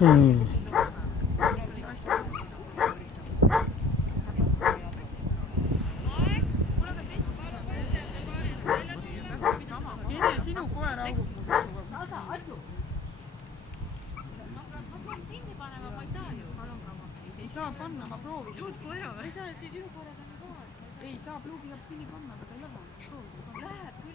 mm. Ene, sinu koer augub muusest kogu aeg. Ei saa panna, ma proovisin. Suud koera või? Ei saa, sinu koerad on ju kohal. Ei saa, pluugi saab kinni panna, aga ta ei lähe. Proovisin panna. Läheb.